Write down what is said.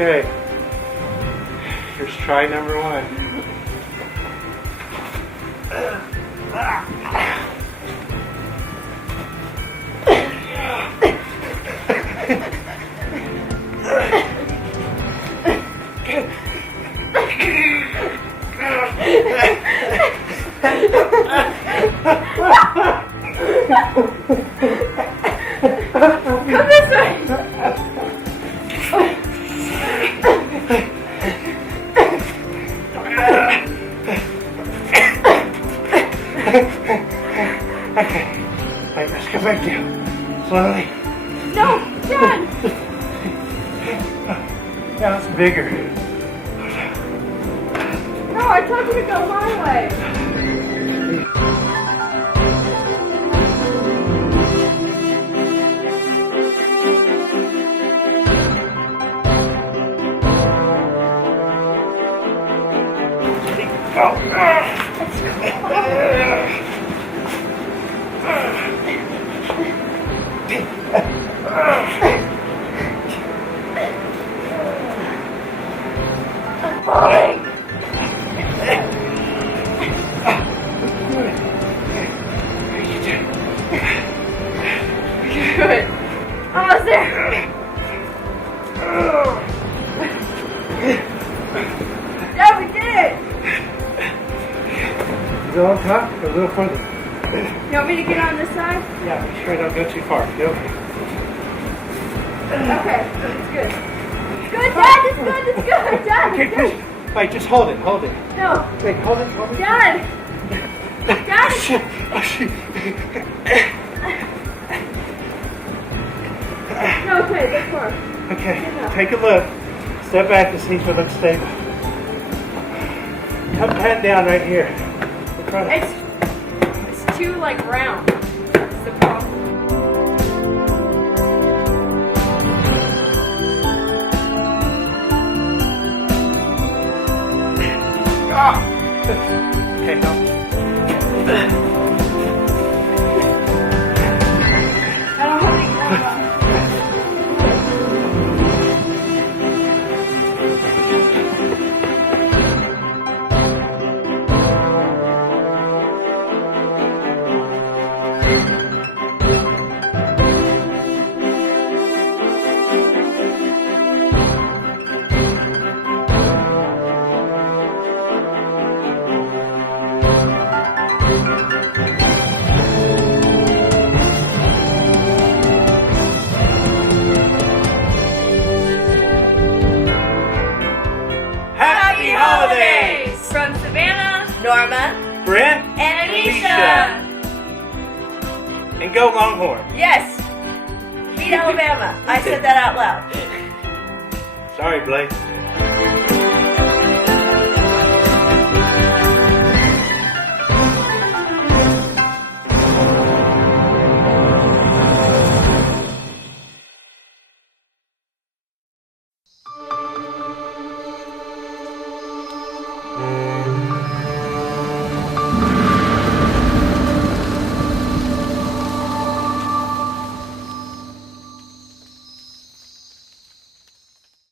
Okay. Here's try number 1. Come this way. Okay. Wait, let's go back down. Slowly. No, Dad. Now it's bigger. No, I told you to go my way. Good. Almost there. Yeah, we did it. Go on top or a little further? You want me to get on this side? Yeah, make sure I don't go too far. You okay? Okay, it's good. It's good, Dad. It's good. It's good, Dad. Okay, It's good. wait, just hold it. Hold it. No, Wait, hold it. Hold it. Dad. Dad. Oh, shoot. No, okay, that's far. Okay, take a look. Step back and see if it looks stable. Come pat down right here. In front of It's too like round. That's the problem. Okay, no. I don't have any camera. Happy holidays! From Savannah, Norma, Brent and Anisha. And go Longhorns. Yes. Beat Alabama. I said that out loud. Sorry, Blake.